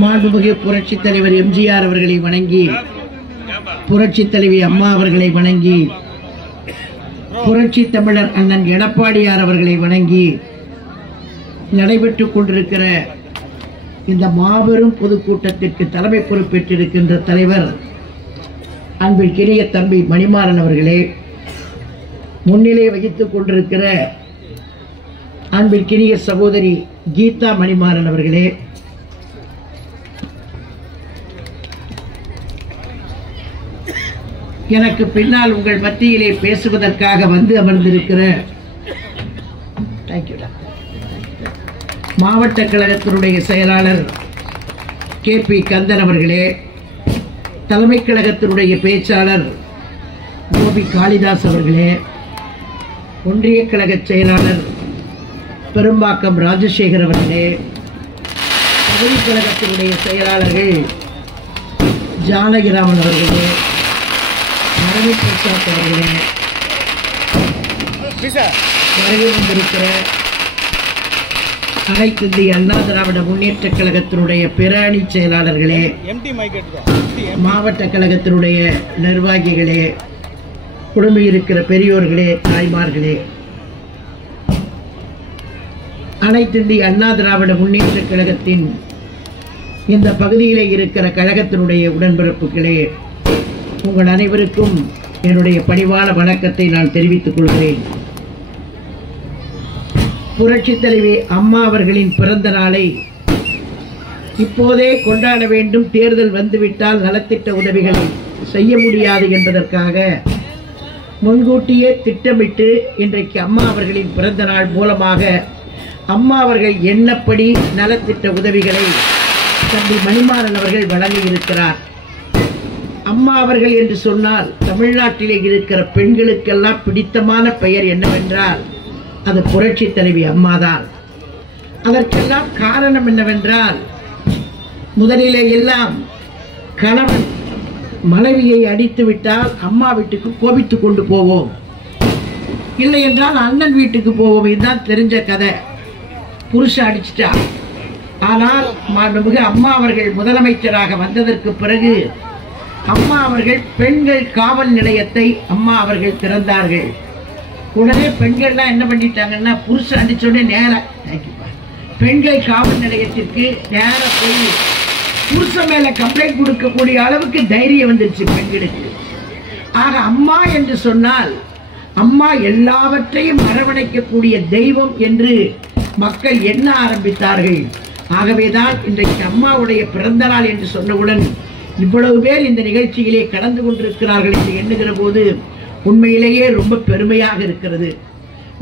மாண்புமிகு புரட்சி தலைவர் எம்ஜிஆர் அவர்களை வணங்கி, புரட்சி தலைவி அம்மா அவர்களை வணங்கி, புரட்சி தமிழர் அண்ணன் எடப்பாடியார் அவர்களை வணங்கி நடைபெற்றுக் கொண்டிருக்கிற இந்த மாபெரும் பொதுக்கூட்டத்திற்கு தலைமை பொறுப்பேற்றிருக்கின்ற தலைவர் அன்பிற்கினிய தம்பி மணிமாறன் அவர்களே, முன்னிலை வகித்துக் கொண்டிருக்கிற அன்பிற்கினிய சகோதரி கீதா மணிமாறன் அவர்களே, எனக்கு பின்னால் உங்கள் மத்தியிலே பேசுவதற்காக வந்து அமர்ந்திருக்கிற மாவட்ட கழகத்தினுடைய செயலாளர் KP கந்தன் அவர்களே, தலைமை கழகத்தினுடைய பேச்சாளர் கோபி காளிதாஸ் அவர்களே, ஒன்றிய கழக செயலாளர் பெரும்பாக்கம் ராஜசேகர் அவர்களே, பகுதி கழகத்தினுடைய செயலாளர்கள் ஜானகிராமன் அவர்களே, மரவி பிரசாத் அவர்களே, வருகை வந்திருக்கிற அனைத்து இந்திய அண்ணா திராவிட முன்னேற்ற கழகத்தினுடைய பிற அணி செயலாளர்களே, மாவட்ட கழகத்தினுடைய நிர்வாகிகளே, குடும்பம் இருக்கிற பெரியோர்களே, தாய்மார்களே, அனைத்து இந்திய அண்ணா திராவிட முன்னேற்ற கழகத்தின் இந்த பகுதியிலே இருக்கிற கழகத்தினுடைய உடன்பிறப்புகளே, உங்கள் அனைவருக்கும் என்னுடைய பணிவான வணக்கத்தை நான் தெரிவித்துக் கொள்கிறேன். புரட்சி தலைவி அம்மா அவர்களின் பிறந்த நாளை இப்போதே கொண்டாட வேண்டும். தேர்தல் வந்துவிட்டால் நலத்திட்ட உதவிகளை செய்ய முடியாது என்பதற்காக முன்கூட்டியே திட்டமிட்டு இன்றைக்கு அம்மா அவர்களின் பிறந்த நாள் மூலமாக அம்மா அவர்கள் எண்ணப்படி நலத்திட்ட உதவிகளை தம்பி மணிமாறன் அவர்கள் வழங்கியிருக்கிறார். அம்மா அவர்கள் என்று சொன்னால் தமிழ்நாட்டிலே இருக்கிற பெண்களுக்கெல்லாம் பிடித்தமான பெயர் என்னவென்றால் அது புரட்சி தலைவி அம்மாதான். அதற்கெல்லாம் காரணம் என்னவென்றால், முதலிலே எல்லாம் கணவன் மனைவியை அடித்து விட்டால் அம்மா வீட்டுக்கு கோபித்துக் கொண்டு போவோம், இல்லை என்றால் அண்ணன் வீட்டுக்கு போவோம். இதுதான் தெரிஞ்ச கதை. புருஷன் அடிச்சிட்டா. ஆனால் மாண்புமிகு அம்மா அவர்கள் முதலமைச்சராக வந்ததற்கு பிறகு அம்மா அவர்கள் பெண்கள் காவல் நிலையத்தை அம்மா அவர்கள் திறந்தார்கள். உடனே பெண்கள்லாம் என்ன பண்ணிட்டாங்கன்னா, புருஷன் அடிச்சோடனே நேரம் பெண்கள் காவல் நிலையத்திற்கு நேரம் போய் புருஷன் மேல கம்ப்ளைண்ட் கொடுக்கக்கூடிய அளவுக்கு தைரியம் வந்துருச்சு பெண்களுக்கு. ஆக அம்மா என்று சொன்னால் அம்மா எல்லாவற்றையும் அரவணைக்கக்கூடிய தெய்வம் என்று மக்கள் எண்ண ஆரம்பித்தார்கள். ஆகவேதான் இன்றைக்கு அம்மாவுடைய பிறந்த நாள் என்று சொன்னவுடன் இவ்வளவு பேர் இந்த நிகழ்ச்சியிலே கலந்து கொண்டிருக்கிறார்கள் என்று எண்ணுகிற போது உண்மையிலேயே ரொம்ப பெருமையாக இருக்கிறது.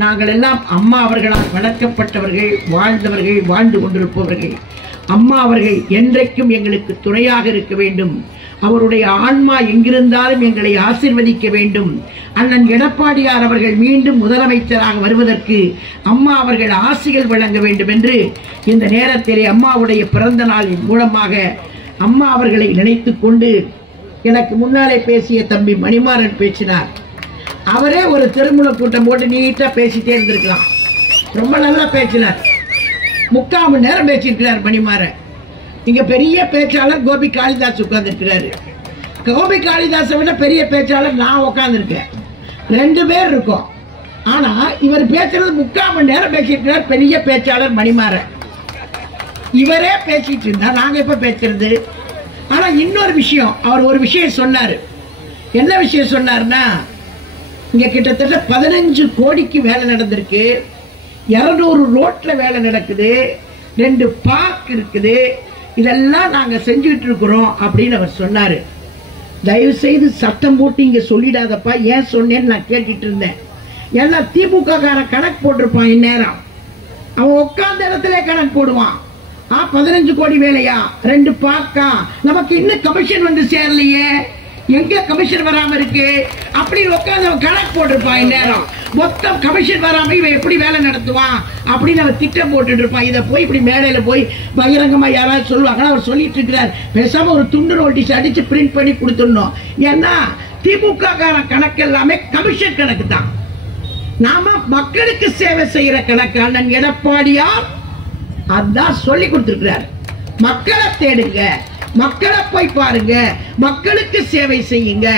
நாங்கள் எல்லாம் அம்மா அவர்களால் வளர்க்கப்பட்டவர்கள், வாழ்ந்தவர்கள், வாழ்ந்து கொண்டிருப்பவர்கள். அம்மா அவர்கள் என்றைக்கும் எங்களுக்கு துணையாக இருக்க வேண்டும். அவருடைய ஆன்மா எங்கிருந்தாலும் எங்களை ஆசீர்வதிக்க வேண்டும். அண்ணன் எடப்பாடியார் அவர்கள் மீண்டும் முதலமைச்சராக வருவதற்கு அம்மா அவர்கள் ஆசிகள் வழங்க வேண்டும் என்று இந்த நேரத்திலே அம்மாவுடைய பிறந்த நாளின் மூலமாக அம்மா அவர்களை நினைத்துக் கொண்டு, எனக்கு முன்னாலே பேசிய தம்பி மணிமாறன் பேசினார். அவரே ஒரு திருமண கூட்டம் போட்டு நீட்டா பேசிட்டே இருந்திருக்கலாம். ரொம்ப நல்லா பேசினார். 3/4 மணி நேரம் பேசியிருக்கிறார் மணிமாறன். இங்க பெரிய பேச்சாளர் கோபி காளிதாஸ் உட்கார்ந்துருக்கிறாரு. கோபி காளிதாஸை விட பெரிய பேச்சாளர் நான் உட்கார்ந்துருக்கேன். 2 பேர் இருக்கோம். ஆனா இவர் பேசுறது 3/4 மணி நேரம் பேசியிருக்கிறார் பெரிய பேச்சாளர் மணிமாறன். இவரே பேசிட்டு இருந்தா நாங்க எப்ப பேசுறது? ஆனா இன்னொரு விஷயம், அவர் ஒரு விஷயம் சொன்னாரு. என்ன விஷயம் சொன்னார்னா, இங்க கிட்டத்தட்ட 15 கோடிக்கு வேலை நடந்திருக்கு, 200 ரோட்ல வேலை நடக்குது, 2 பார்க் இருக்குது, இதெல்லாம் நாங்க செஞ்சுட்டு இருக்கிறோம் அப்படின்னு அவர் சொன்னாரு. தயவு செய்து சத்தம் போட்டு இங்க சொல்லிடாதப்பா. ஏன் சொன்னேன்னு நான் கேட்டுட்டு இருந்தேன். ஏன்னா திமுக காரன் கணக்கு போட்டிருப்பான். இந்நேரம் அவன் உட்கார்ந்த இடத்துல கணக்கு போடுவான். 15 கோடி வேலையா, 2 பார்க்கா, நமக்கு இன்னும் கமிஷன் வந்து சேரலையே, எங்க கமிஷன் வராம இருக்கு அப்படின்னு உட்கார்ந்து அவன் கணக்கு போட்டிருப்பான். இந்நேரம் மொத்தம் கமிஷன் வராம இவன் எப்படி வேலை நடத்துவான் அப்படின்னு அவன் திட்டம் போட்டுட்டு இருப்பான். இதை போய் இப்படி மேடையில போய் பகிரங்கமா யாராவது சொல்லுவாங்க. அவர் சொல்லிட்டு இருக்கிறார், பேசாம ஒரு துண்டு நோட்டீஸ் அடிச்சு பிரிண்ட் பண்ணி கொடுத்துடணும். ஏன்னா திமுக காரன் கணக்கு எல்லாமே கமிஷன் கணக்கு தான். நாம மக்களுக்கு சேவை செய்யற கணக்கு அண்ணன் எடப்பாடியார் அதான் சொல்லி கொடுத்திருக்கிறார். மக்களை தேடுங்க, மக்களை போய் பாருங்க, மக்களுக்கு சேவை செய்யுங்க.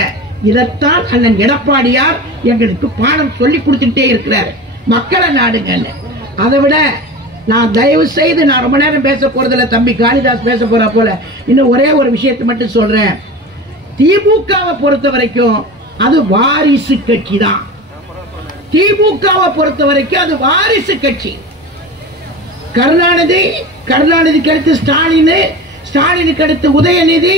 இதைத்தான் அண்ணன் எடப்பாடியார் எங்களுக்கு பாடம் சொல்லி கொடுத்துட்டே இருக்கிறார். மக்களை நாடுங்க. அதை விட நான் தயவு செய்து நான் ரொம்ப நேரம் பேச போறதில்ல, தம்பி காளிதாஸ் பேச போற போல இன்னும் ஒரே ஒரு விஷயத்தை மட்டும் சொல்றேன். திமுகவை பொறுத்த வரைக்கும் அது வாரிசு கட்சி தான். திமுகவை பொறுத்த வரைக்கும் அது வாரிசு கட்சி. கருணாநிதிக்கு அடுத்து ஸ்டாலின், ஸ்டாலினுக்கு அடுத்து உதயநிதி,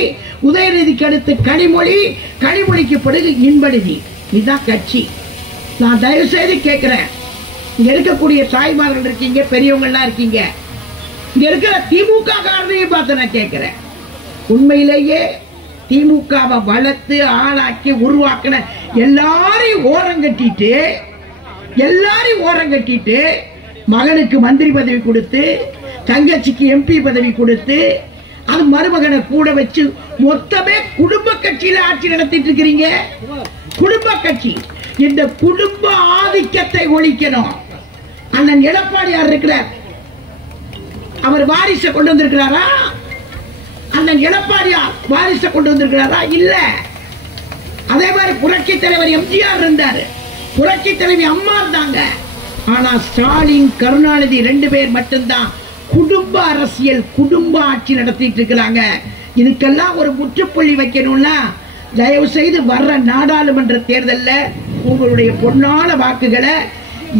உதயநிதிக்கு அடுத்து கனிமொழி, கனிமொழிக்கு பிறகு இன்பநிதி. இதுதான் கட்சி. நான் தயவு செய்து கேட்கிறேன், இங்க இருக்கக்கூடிய தாய்மார்கள் இருக்கீங்க, பெரியவங்க எல்லாம் இருக்கீங்க, இங்க இருக்கிற திமுக காரனையும் பார்த்து நான் கேட்கிறேன், உண்மையிலேயே திமுகவை வளர்த்து ஆளாக்கி உருவாக்கின எல்லாரையும் ஓரங்கட்டிட்டு மகனுக்கு மந்திரி பதவி கொடுத்து, தங்கச்சிக்கு எம்பி பதவி கொடுத்து, அது மருமகனை கூட வச்சு மொத்தமே குடும்ப கட்சியில ஆட்சி நடத்திட்டு இருக்கிறீங்க. குடும்ப கட்சி. இந்த குடும்ப ஆதிக்கத்தை ஒழிக்கணும். அண்ணன் எடப்பாடியார் இருக்கிறார், அவர் வாரிசை கொண்டு வந்திருக்கிறாரா? அண்ணன் எடப்பாடியார் வாரிசை கொண்டு வந்திருக்கிறாரா? இல்ல. அதே மாதிரி புரட்சி தலைவர் எம்ஜிஆர் இருந்தாரு, புரட்சி தலைவி அம்மா இருந்தாங்க. ஆனா ஸ்டாலின், கருணாநிதி 2 பேர் மட்டும்தான் குடும்ப அரசியல், குடும்ப ஆட்சி நடத்திட்டு இருக்கிறாங்க. இதுக்கெல்லாம் ஒரு முற்றுப்புள்ளி வைக்கணும்னா தயவு செய்து வர்ற நாடாளுமன்ற தேர்தலில் உங்களுடைய பொன்னான வாக்குகளை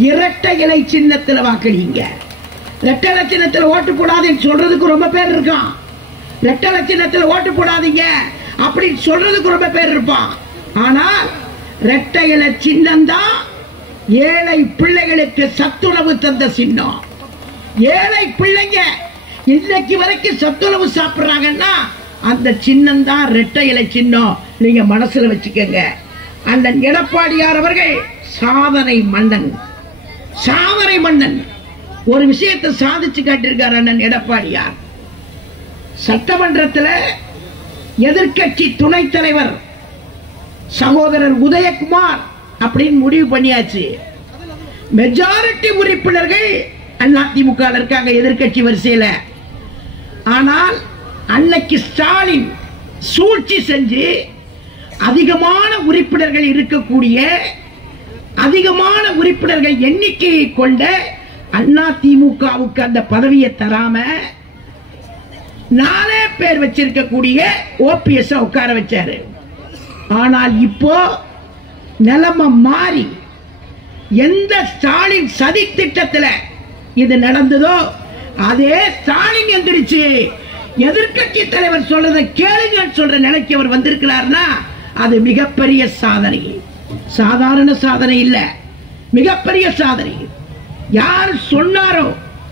இரட்டை இலை சின்னத்தில் வாக்களிங்க. இரட்டை இலை சின்னத்தில் ஓட்டு போடாதீங்க சொல்றதுக்கு ரொம்ப பேர் இருக்கான். இரட்டை இலை சின்னத்தில் ஓட்டு போடாதீங்க அப்படின்னு சொல்றதுக்கு ரொம்ப பேர் இருப்பான். ஆனால் இரட்டை இலை சின்னம் தான் ஏழை பிள்ளைகளுக்கு சத்துணவு தந்த சின்னம். ஏழை பிள்ளைங்க இன்னைக்கு வரைக்கும் சத்துணவு சாப்பிடுறாங்கன்னா அந்த சின்னம் தான் இரட்டை இலை சின்னம். நீங்க மனசுல வச்சுக்கங்க. அண்ணன் எடப்பாடியார் அவர்கள் சாதனை மன்னன், சாதனை மன்னன். ஒரு விஷயத்தை சாதிச்சு காட்டியிருக்கார் அண்ணன் எடப்பாடியார். சட்டமன்றத்தில் எதிர்கட்சி துணைத் தலைவர் சகோதரர் உதயகுமார் அப்படின்னு முடிவு பண்ணியாச்சு. மெஜாரிட்டி உறுப்பினர்கள் அதிமுக இருக்காங்க எதிர்கட்சி வரிசையில். ஆனால் அன்னைக்கு ஸ்டாலின் சூழ்ச்சி செஞ்சு அதிகமான உறுப்பினர்கள் இருக்கக்கூடிய, அதிகமான உறுப்பினர்கள் எண்ணிக்கையை கொண்ட அதிமுகவுக்கு அந்த பதவியை தராம 4 பேர் வச்சிருக்கக்கூடிய ஓபிஎஸ் உட்கார வச்சாரு. ஆனால் இப்போ நிலைமை மாறி, எந்த ஸ்டாலின் சதி திட்டத்தில் இது நடந்ததோ அதே ஸ்டாலின் எந்திரிச்சு எதிர்கட்சி தலைவர் சொல்றதை கேளுங்க சொல்ற நிலைக்கு அவர் வந்திருக்கிறார்னா அது மிகப்பெரிய சாதனை. சாதாரண சாதனை இல்ல, மிகப்பெரிய சாதனை. யார் சொன்னாரோ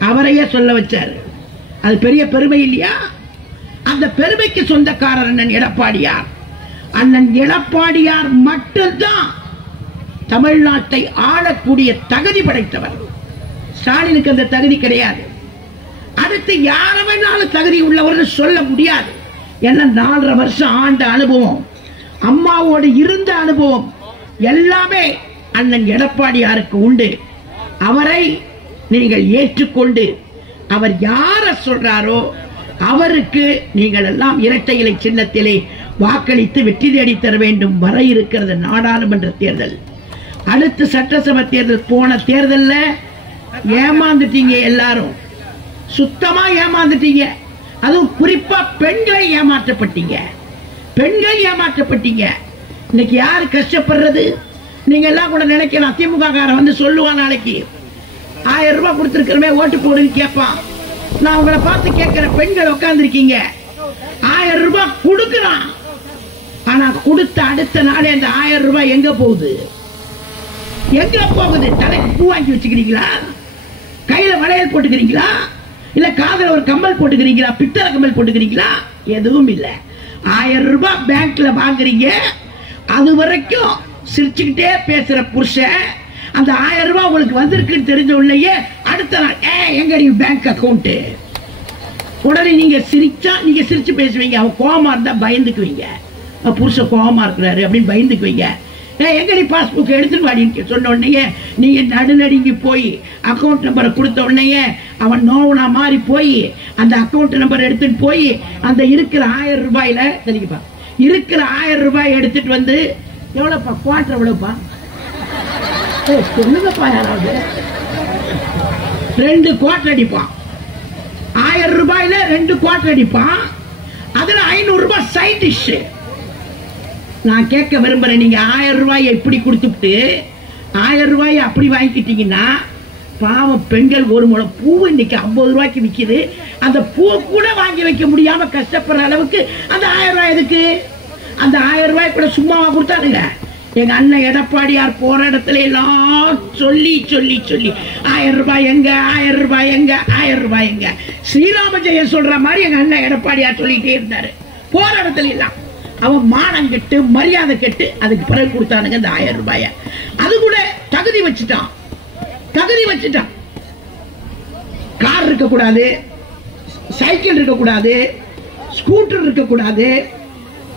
அவரையே சொல்ல வச்சாரு. அது பெரிய பெருமை இல்லையா? அந்த பெருமைக்கு சொந்தக்காரர் அண்ணன் எடப்பாடியார். அண்ணன் எடப்பாடியார் மட்டும்தான் தமிழ்நாட்டை ஆளக்கூடிய தகுதி படைத்தவர். ஸ்டாலினுக்கு அந்த தகுதி கிடையாது. அடுத்து யார வேணாலும் தகுதி உள்ளவர்கள் சொல்ல முடியாது. என்ன 4.5 வருஷம் ஆண்ட அனுபவம், அம்மாவோடு இருந்த அனுபவம் எல்லாமே அண்ணன் எடப்பாடியாருக்கு உண்டு. அவரை நீங்கள் ஏற்றுக்கொண்டு அவர் யார சொல்றாரோ அவருக்கு நீங்கள் எல்லாம் இரட்டை இலை சின்னத்திலே வாக்களித்து வெற்றி தேடி தர வேண்டும். வர இருக்கிறது நாடாளுமன்ற தேர்தல், அடுத்து சட்டசபை தேர்தல். போன தேர்தலில் ஏமாந்துட்டீங்க, எல்லாரும் சுத்தமா ஏமாந்துட்டீங்க. அதுவும் குறிப்பா பெண்கள் ஏமாற்றப்பட்டீங்க, பெண்கள் ஏமாற்றப்பட்டீங்க. இன்னைக்கு யாரு கஷ்டப்படுறது? நீங்க எல்லாம் கூட நினைக்கலாம், திமுக காரன் வந்து சொல்லுவான் நாளைக்கு 1000 ரூபாய் கொடுத்திருக்கிறமே ஓட்டு போடுன்னு கேட்பான். நான் உங்களை பார்த்து கேட்கிற பெண்கள் உட்கார்ந்துருக்கீங்க, 1000 ரூபாய் கொடுக்கிறான். ஆனா கொடுத்த அடுத்த நாளே அந்த 1000 ரூபாய் எங்க போகுது? எங்க போகுது? தலைக்கு பூ வாங்கி வச்சுக்கிறீங்களா? கையில வளையல் போட்டுக்கிறீங்களா? இல்ல காதல ஒரு கம்மல் போட்டுக்கிறீங்களா? பித்தளை கம்மல் போட்டுக்கிறீங்களா? எதுவும் இல்ல. 1000 ரூபாய் பேங்க்ல வாங்குறீங்க. அது வரைக்கும் சிரிச்சுக்கிட்டே பேசுற புருஷன் அந்த 1000 ரூபாய் உங்களுக்கு வந்திருக்குன்னு தெரிஞ்ச உள்ளேயே அடுத்த நாள் எங்க பேங்க் அக்கௌண்ட். உடனே நீங்க சிரிச்சா நீங்க சிரிச்சு பேசுவீங்க. அவன் கோவமா இருந்தா பயந்துக்குவீங்க, புருஷன் கோவமா இருக்கிறாரு அப்படின்னு பயந்துக்குவீங்க. எங்கடி பாஸ்புக் எடுத்துட்டு வாடின்னு சொன்ன உடனே நீங்க நடுநடுங்கி போய் அக்கௌண்ட் நம்பரை கொடுத்த உடனே அவன் நோவுனா மாதிரி போய் அந்த அக்கௌண்ட் நம்பர் எடுத்துட்டு போய் அந்த இருக்கிற 1000 ரூபாயில தெரியுப்பா, இருக்கிற 1000 ரூபாய் எடுத்துட்டு வந்து எவ்வளவுப்பா குவார்டர் எவ்வளவுப்பா சொல்லுங்கப்பா யாராவது 2 குவார்டர் அடிப்பான். 1000 ரூபாயில 2 குவார்டர் அடிப்பான். அதுல 500 ரூபாய் சைட் டிஷ். நான் கேட்க விரும்புறேன், நீங்க 1000 ரூபாய் எப்படி கொடுத்துட்டு 1000 ரூபாய் அப்படி வாங்கிக்கிட்டீங்கன்னா பாவம் பெண்கள் ஒரு முளை பூ இன்னைக்கு 50 ரூபாய்க்கு விற்கிது. அந்த பூ கூட வாங்கி வைக்க முடியாம கஷ்டப்படுற அளவுக்கு அந்த 1000 ரூபாய் எதுக்கு? அந்த 1000 ரூபாய் கூட சும்மாவா கொடுத்தாருங்க? எங்க அண்ணன் எடப்பாடியார் போற இடத்துல எல்லாம் சொல்லி சொல்லி சொல்லி 1000 ரூபாய் எங்க, 1000 ரூபாய் எங்க, 1000 ரூபாய் எங்க. ஸ்ரீராம ஜெயம் சொல்ற மாதிரி எங்க அண்ணன் எடப்பாடியார் சொல்லிட்டே இருந்தாரு போற இடத்துல எல்லாம். அவன் மானம் கெட்டு மரியாதை கெட்டு அதுக்கு பிறகு கொடுத்தானுங்க இந்த 1000 ரூபாய. அது கூட தகுதி வச்சுட்டான். கார் இருக்க கூடாது, சைக்கிள் இருக்க கூடாது, ஸ்கூட்டர் இருக்க கூடாது,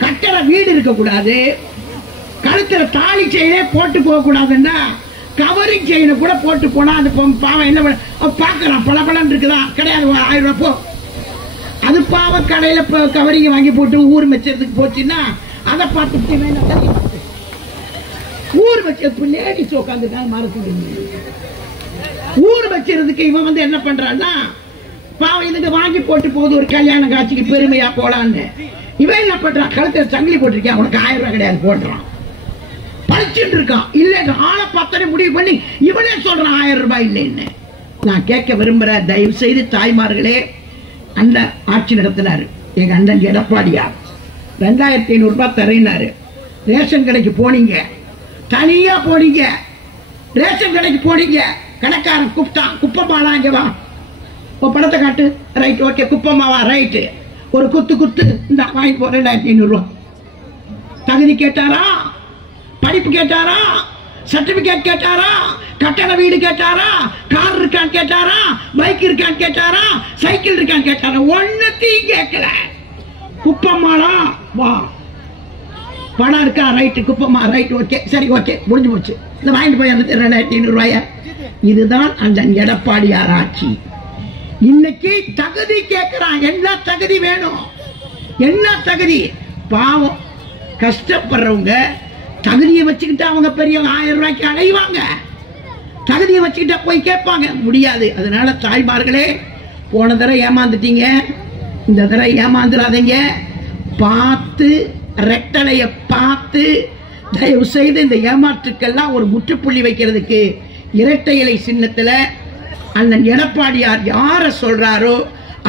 கட்டட வீடு இருக்க கூடாது, கழுத்துல தாலி செயினே போட்டு போக கூடாதுன்னா கவரிங் செயினை கூட போட்டு போனா அந்த பாவம் என்ன பாக்கலாம் பல பலன் இருக்குதான் கிடையாது. 1000 ரூபாய் போ. அது பாவ கடையில கவரிங்க வாங்கி போட்டு ஊர் மெச்சறதுக்கு போச்சுன்னா அதை பார்த்து ஊர் வச்ச லேடிஸ் உட்காந்துருக்காங்க மரத்து. ஊர் வச்சுறதுக்கு இவன் வந்து என்ன பண்றான்னா பாவம் இதுக்கு வாங்கி போட்டு போகுது ஒரு கல்யாண காட்சிக்கு பெருமையா போலான்னு. இவன் என்ன பண்றான், கழுத்துல சங்கிலி போட்டிருக்கேன் உனக்கு 1000 ரூபாய் கிடையாது போடுறான். பழிச்சுட்டு இருக்கான். இல்ல ஆளை பார்த்தனை முடிவு பண்ணி இவனே சொல்றான் 1000 ரூபாய் இல்லைன்னு. நான் கேட்க விரும்புற, தயவு செய்து தாய்மார்களே, அண்ணன் ஆட்சி நடத்தினாரு எங்க அண்ணன் எடப்பாடியார். 2500 ரூபாய் தரேனாரு. ரேஷன் கடைக்கு போனீங்க, தனியா போனீங்க, ரேஷன் கடைக்கு போனீங்க, கடைக்காரன் கூப்பிட்டான், குப்பமாவா இங்க வா, படத்தை காட்டு. ரைட், ஓகே, குப்பமாவா, ரைட்டு, ஒரு குத்து இந்த வாங்கி போ 2500 ரூபாய். தகுதி கேட்டாரா, படிப்பு கேட்டாரா, சர்டிபிகேட் கேட்டாரா, கட்டண வீடு கேட்டாரா, கார் இருக்கான்னு கேட்டாரா, பைக் இருக்கான்னு கேட்டாரா, சைக்கிள் இருக்கான்னு கேட்டாரா? ஒன்னத்தையும் கேட்கல. குப்பம்மாளா வா, பணம் இருக்கா, ரைட்டு, குப்பம்மா, ரைட், ஓகே, சரி, ஓகே, முடிஞ்சு போச்சு. இந்த வாங்கிட்டு போய் 2500 ரூபாய. இதுதான் அந்த எடப்பாடியார் ஆட்சி. இன்னைக்கு தகுதி கேட்கிறான். என்ன தகுதி வேணும்? என்ன தகுதி? பாவம் கஷ்டப்படுறவங்க தகுதியை வச்சுக்கிட்டு அவங்க பெரிய 1000 ரூபாய்க்கு அடைவாங்க. தகுதியை வச்சுக்கிட்டா போய் கேட்பாங்க, முடியாது. அதனால தாய்மார்களே, போன தடவை ஏமாந்துட்டீங்க, இந்த தடவை ஏமாந்துடாதீங்க. பார்த்து ரெட்டலைய பார்த்து தயவு செய்து இந்த ஏமாற்றுக்கெல்லாம் ஒரு முற்றுப்புள்ளி வைக்கிறதுக்கு இரட்டை இலை சின்னத்துல அண்ணன் எடப்பாடியார் யார சொல்றாரோ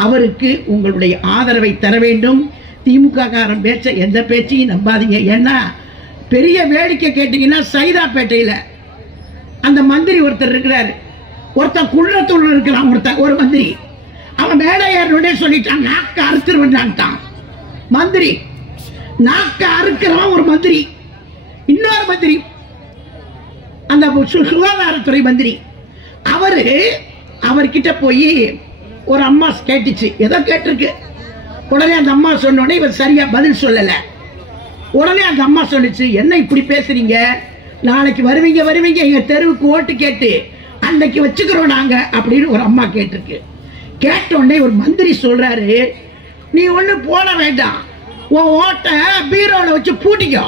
அவருக்கு உங்களுடைய ஆதரவை தர வேண்டும். திமுக காரன் பேச்ச எந்த பேச்சையும் நம்பாதீங்க. ஏன்னா பெரிய வேடிக்கை கேட்டீங்கன்னா சைதாப்பேட்டையில அந்த மந்திரி ஒருத்தர் இருக்கிறாரு, ஒருத்தர் குள்ளத்தூள் இருக்கிறான், ஒருத்தர் ஒரு மந்திரி. அவன் மேலே ஏறனே சொல்லிட்டான், நாக்க அறுத்துருவான்ட்டான். மந்திரி நாக்க அறுக்கிறவன் ஒரு மந்திரி. இன்னொரு மந்திரி அந்த சுகாதாரத்துறை மந்திரி, அவர்கிட்ட போய் ஒரு அம்மா கேட்டுச்சு, ஏதோ கேட்டிருக்கு. உடனே அந்த அம்மா சொன்னோடனே இவர் சரியா பதில் சொல்லல. உடனே அந்த அம்மா சொல்லிச்சு, என்ன இப்படி பேசுறீங்க, நாளைக்கு வருவீங்க எங்க தெருவுக்கு ஓட்டு கேட்டு அன்னைக்கு வச்சுக்கிறோம் நாங்க அப்படின்னு ஒரு அம்மா கேட்டிருக்கு. கேட்டோடனே ஒரு மந்திரி சொல்றாரு, நீ ஒண்ணு போட வேண்டாம், உன் ஓட்ட பீரோல வச்சு பூட்டிக்கோ.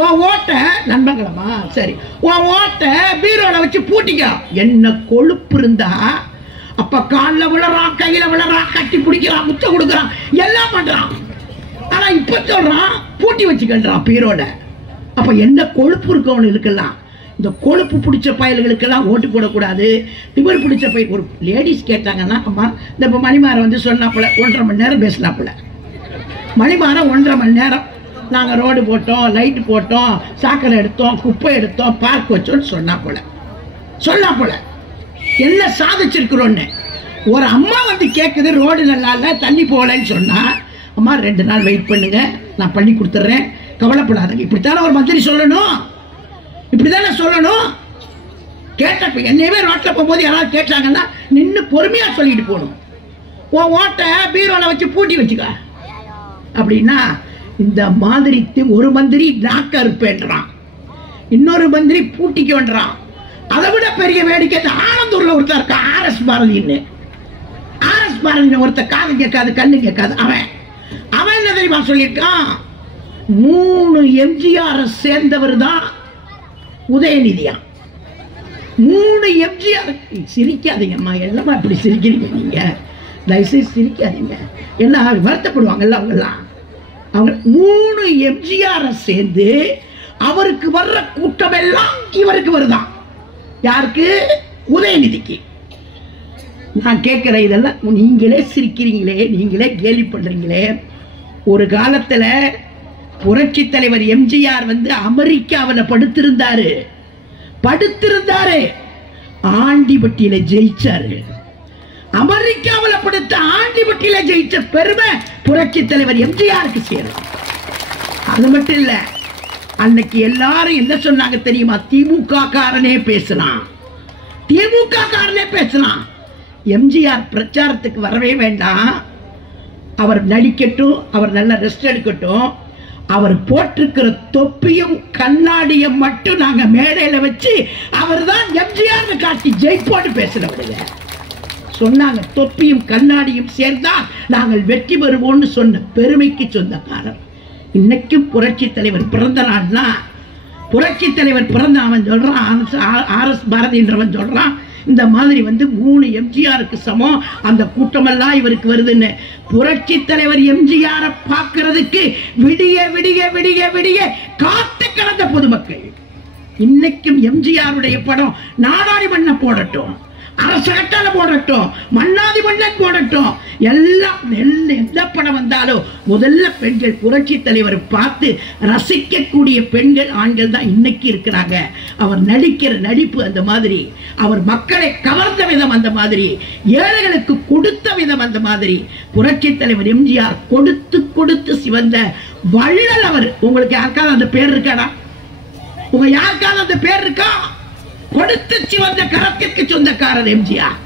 உன் ஓட்ட நண்பங்களமா, சரி, உன் ஓட்ட பீரோல வச்சு பூட்டிக்கோ. என்ன கொழுப்பு இருந்தா அப்ப கால்ல விழறான், கையில விழறான், கட்டி பிடிக்கிறான், முத்த கொடுக்கறான், எல்லாம் பண்றான். ஆனா இப்ப சொல்றான் பூட்டி வச்சுக்கிறான் பீரோட. அப்ப என்ன கொழுப்பு இருக்கவனு இருக்கலாம். இந்த கொழுப்பு பிடிச்ச பயல்களுக்கெல்லாம் ஓட்டு போடக்கூடாது. திமிர் பிடிச்ச பயிர். ஒரு லேடிஸ் கேட்டாங்கன்னா, அம்மா இந்த இப்ப மணிமாரம் வந்து சொன்னாப்புல 1.5 மணி நேரம் பேசினாப்புல. மணிமாரம் 1.5 மணி நேரம் நாங்க ரோடு போட்டோம், லைட் போட்டோம், சாக்கடை எடுத்தோம், குப்பை எடுத்தோம், பார்க் வச்சோம்னு சொன்னாப்புல என்ன சாதிச்சிருக்கிறோன்னு. ஒரு அம்மா வந்து கேட்குது, ரோடு நல்லா இல்ல, தண்ணி போகலன்னு சொன்னா, அம்மா 2 நாள் வெயிட் பண்ணுங்க, நான் பண்ணி கொடுத்துட்றேன், கவலைப்படாதீங்க. இப்படித்தானே ஒரு மந்திரி சொல்லணும், இப்படித்தானே சொல்லணும். கேட்டப்ப என்னையவே ரோட்ல போகும்போது யாராவது கேட்டாங்கன்னா நின்று பொறுமையா சொல்லிட்டு போகணும். உன் ஓட்ட பீரோல வச்சு பூட்டி வச்சுக்க அப்படின்னா இந்த மாதிரி ஒரு மந்திரி லாக்க இருப்பேன்றான், இன்னொரு மந்திரி பூட்டிக்கு வேண்டான். அதை விட பெரிய வேடிக்கை ஆனந்தூர்ல ஒருத்தர் இருக்க ஆர்எஸ் பாரதின்னு. ஆர்எஸ் பாரதி ஒருத்தர் காது கேட்காது கண்ணு கேட்காது. அவன் என்ன தெரியுமா சொல்லிட்டான், 3 எம்ஜிஆர் சேர்ந்தவர் தான் உதயநிதியா. 3 எம்ஜிஆர். சிரிக்காதீங்கம்மா, எல்லாமே அப்படி சிரிக்கிறீங்க நீங்க, தயவுசெய்து சிரிக்காதீங்க. என்ன வருத்தப்படுவாங்கல்ல அவங்கெல்லாம். அவங்க 3 எம்ஜிஆர் சேர்ந்து அவருக்கு வர்ற கூட்டம் எல்லாம் இவருக்கு வருதான். யாருக்கு? உதயநிதிக்கு. நான் கேட்கிற இதெல்லாம் நீங்களே சிரிக்கிறீங்களே, நீங்களே கேலி பண்றீங்களே. ஒரு காலத்துல புரட்சி தலைவர் எம்ஜிஆர் அமெரிக்காவில் படுத்திருந்தாரு. ஆண்டிபட்டியில ஜெயிச்சாரு. அமெரிக்காவில் படுத்த ஆண்டிபட்டியில ஜெயிச்ச பெருமை புரட்சி தலைவர் எம்ஜிஆருக்கு சேரும். அது மட்டும் இல்ல, அன்னைக்கு எல்லாரும் என்ன சொன்னாங்க தெரியுமா? திமுக காரனே பேசலாம், திமுக காரனே பேசலாம். எம்ஜிஆர் பிரச்சாரத்துக்கு வரவே வேண்டாம், அவர் நடிக்கட்டும், அவர் நல்ல ரெஸ்ட் எடுக்கட்டும். அவர் போட்டிருக்கிற தொப்பியும் கண்ணாடியும் மட்டும் நாங்க மேடையில வச்சு அவர் தான் எம்ஜிஆர் காட்டி ஜெயிப்போடு பேசுறவங்க சொன்னாங்க. தொப்பியும் கண்ணாடியும் சேர்ந்தா நாங்கள் வெற்றி பெறுவோம்னு சொன்ன பெருமைக்கு சொந்தக்காரர். இன்னைக்கும் புரட்சி தலைவர் பிறந்த நாள்னா, புரட்சி தலைவர் பிறந்த அவன் சொல்றான், ஆர்எஸ் பாரதின்றவன் சொல்றான், இந்த மாதிரி 3 எம்ஜிஆருக்கு சமம் அந்த கூட்டமெல்லாம் இவருக்கு வருதுன்னு. புரட்சி தலைவர் எம்ஜிஆர் பார்க்கிறதுக்கு விடிய விடிய விடிய விடிய காத்து கிடந்த பொதுமக்கள் இன்னைக்கும் எம்ஜிஆருடைய படம் நாடாடி மண்ண போடட்டும், அரசு கட்டால போடட்டும், மன்னாதி மன்னன் போடட்டும், எல்லாம் எந்த படம் வந்தாலும் முதல்ல பெண்கள் புரட்சி தலைவர் பார்த்து ரசிக்கக்கூடிய பெண்கள் ஆண்கள் தான் இன்னைக்கு இருக்கிறாங்க. அவர் நடிக்கிற நடிப்பு அந்த மாதிரி, அவர் மக்களை கவர்ந்த விதம் அந்த மாதிரி, ஏழைகளுக்கு கொடுத்த விதம் அந்த மாதிரி. புரட்சி தலைவர் எம்ஜிஆர் கொடுத்து கொடுத்து சிவந்த வள்ளல் அவர். உங்களுக்கு யாருக்காவது அந்த பேர் இருக்காடா? உங்க யாருக்காவது அந்த பேர் இருக்கா? கொடுத்து சிவந்த கரத்திற்கு சொந்தக்காரர் எம்ஜிஆர்.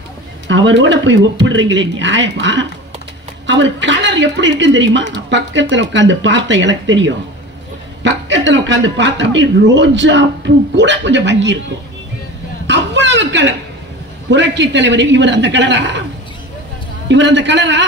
அவரோட போய் ஒப்பிடுறீங்களே, நியாயமா? அவர் கலர் எப்படி இருக்குன்னு தெரியுமா? பக்கத்துல உட்காந்து பார்த்த எனக்கு தெரியும். பக்கத்துல உட்காந்து பார்த்த அப்படியே ரோஜா பூ கூட கொஞ்சம் வங்கி இருக்கும், அவ்வளவு கலர். புரட்சி தலைவர் இவர் அந்த கலரா? இவர் அந்த கலரா?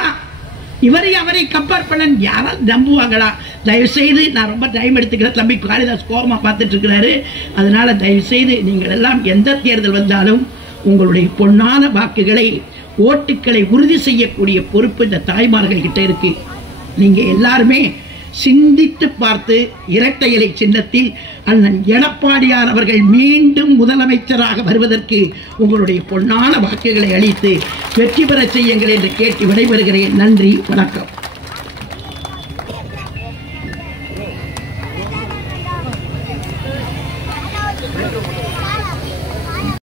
இவரை அவரை கம்பேர் பண்ண யாராவது நம்புவாங்களா? தயவு செய்து, நான் ரொம்ப டைம் எடுத்துக்கிறேன், தம்பி காளிதாஸ் கோபமா பார்த்துட்டு இருக்கிறாரு. அதனால தயவு செய்து நீங்கள் எல்லாம் எந்த தேர்தல் வந்தாலும் உங்களுடைய பொன்னான வாக்குகளை, ஓட்டுக்களை உறுதி செய்யக்கூடிய பொறுப்பு இந்த தாய்மார்கள் கிட்ட இருக்கு. நீங்க எல்லாருமே சிந்தித்து பார்த்து இரட்டை இலை சின்னத்தில் அண்ணன் எடப்பாடியார் அவர்கள் மீண்டும் முதலமைச்சராக வருவதற்கு உங்களுடைய பொன்னான வாக்குகளை அளித்து வெற்றி பெற செய்யுங்கள் என்று கேட்டு விடைபெறுகிறேன். நன்றி, வணக்கம்.